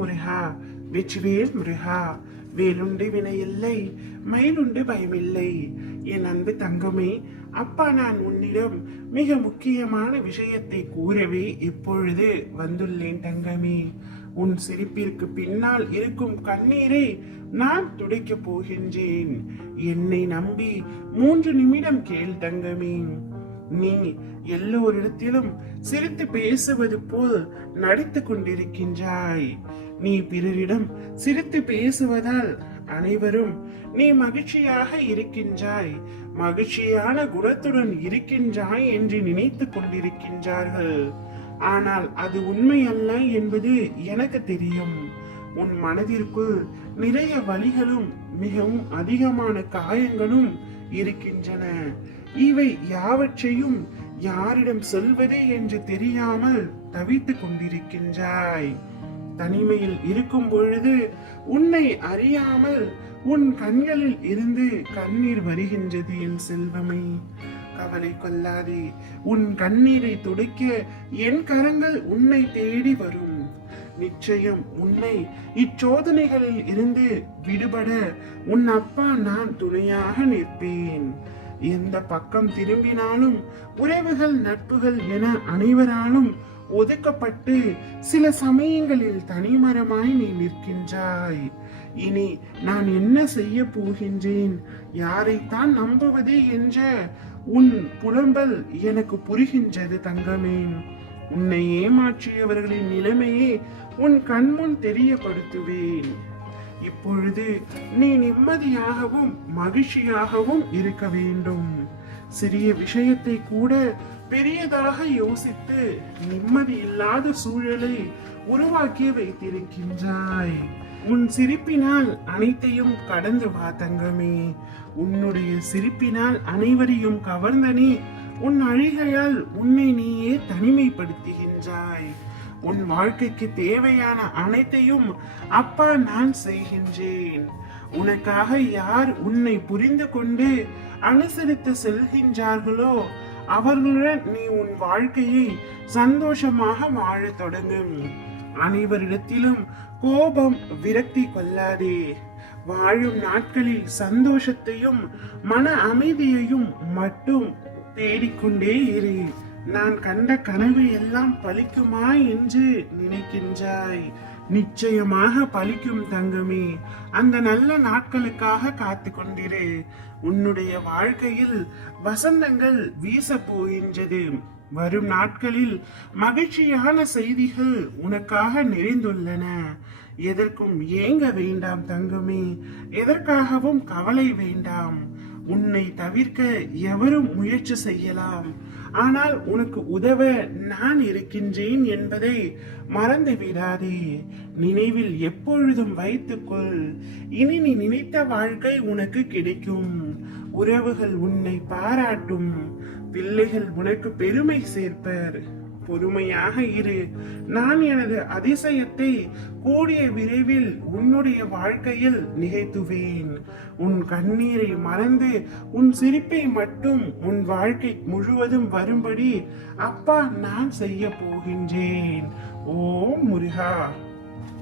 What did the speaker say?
முருகா, வெற்றிவேல் முருகா. வேலுண்டு வினையில்லை, மயிலுண்டு பயமில்லை. என் அன்பு தங்கமே, அப்பா நான் உன்னிடம் மிக முக்கியமான விஷயத்தை கூறவே இப்பொழுது வந்துள்ளேன் தங்கமே. உன் சிரிப்பிற்கு பின்னால் இருக்கும் கண்ணீரை நான் துடைக்கப் போகின்றேன். என்னை நம்பி 3 நிமிடம் கேள் தங்கமே. நீ எல்லோரிடத்திலும் சிரித்து பேசுவது போல் நடித்துக் கொண்டிருக்கின்றாய். நீ பிறரிடம் சிரித்து பேசுவதால் அனைவரும் நீ மகிழ்ச்சியாக இருக்கின்றாய், மகிழ்ச்சியான குணத்துடன் இருக்கின்றாய் என்று நினைத்துக் கொண்டிருக்கின்றார்கள். ஆனால் அது உண்மை அல்ல என்பது எனக்கு தெரியும். உன் மனதிற்குள் நிறைய வலிகளும் மிகவும் அதிகமான காயங்களும் இருக்கின்றன. இவை யாவற்றையும் யாரிடம் சொல்வது என்று தெரியாமல் தவித்துக் கொண்டிருக்கின்றாய். தனிமையில் இருக்கும் பொழுது உன்னை அறியாமல் உன் கண்களில் இருந்து கண்ணீர் வருகின்றது என் செல்வமே. கவலை கொள்ளாதே, உன் கண்ணீரை துடைக்க என் கரங்கள் உன்னை தேடி வரும். நிச்சயம் உன்னை இச்சோதனைகளில் இருந்து விடுபட உன் அப்பா நான் துணையாக நிற்பேன். எந்த பக்கம் திரும்பினாலும் உறவுகள், நட்புகள் என அனைவராலும் ஒதுக்கப்பட்டு சில சமயங்களில் தனிமரமாய் நீ நிற்கின்றாய். இனி நான் என்ன செய்ய போகின்றேன், யாரைத்தான் நம்புவது என்ற உன் புலம்பல் எனக்கு புரிகின்றது தங்கமே. உன்னை ஏமாற்றியவர்களின் நிலைமையை உன் கண்முன் தெரியப்படுத்துவேன். இப்பொழுது நீ நிம்மதியாகவும் மகிழ்ச்சியாகவும் இருக்க வேண்டும். சிறிய விஷயத்தை கூட பெரியதாக யோசித்து நிம்மதி இல்லாத சூழலை உருவாக்கி வைத்திருக்கின்றாய். உன் சிரிப்பினால் அனைத்தையும் கடந்து வா தங்கமே. உன்னுடைய சிரிப்பினால் அனைவரையும் கவர்ந்த நீ உன் அழுகையால் உன்னை நீயே தனிமைப்படுத்துகின்றாய். உன் வாழ்க்கைக்கு தேவையான அனைத்தையும் அப்பா நான் செய்கின்றேன். உனக்காக யார் உன்னை புரிந்து கொண்டு அனுசரித்து செல்கின்றார்களோ அவர்களுடன் நீ உன் வாழ்க்கையை சந்தோஷமாக வாழ தொடங்கும். அனைவரிடத்திலும் கோபம், விரக்தி கொள்ளாதே. வாழும் நாட்களில் சந்தோஷத்தையும் மன அமைதியையும் மட்டும் தேடிக்கொண்டே இரு. நான் கண்ட கனவு எல்லாம் பலிக்குமா என்று நினைக்கின்றாய். நிச்சயமாக பலிக்கும் தங்கமே. அந்த நல்ல நாட்களுக்காக காத்து கொண்டிரு. உன்னுடைய வாழ்க்கையில் வசந்தங்கள் வீச போகின்றது. வரும் நாட்களில் மகிழ்ச்சியான செய்திகள் உனக்காக நிறைந்துள்ளன. எதற்கும் ஏங்க வேண்டாம் தங்கமே. எதற்காகவும் கவலை வேண்டாம். உன்னை தவிர்க்க எவரும் முயற்சி செய்யலாம், ஆனால் உனக்கு உதவ நான் இருக்கின்றேன் என்பதை மறந்து விடாதே. நினைவில் எப்பொழுதும் வைத்துக்கொள். இனி நீ நினைத்த வாழ்க்கை உனக்கு கிடைக்கும். உறவுகள் உன்னை பாராட்டும். பிள்ளைகள் உனக்கு பெருமை சேர்ப்பர். பொறுமையாக இரு. நான் எனது அதிசயத்தை கூடிய விரைவில் உன்னுடைய வாழ்க்கையில் நிகழ்த்துவேன். உன் கண்ணீரை மறந்து உன் சிரிப்பை மட்டும் உன் வாழ்க்கை முழுவதும் வரும்படி அப்பா நான் செய்ய போகின்றேன். ஓம் முருகா.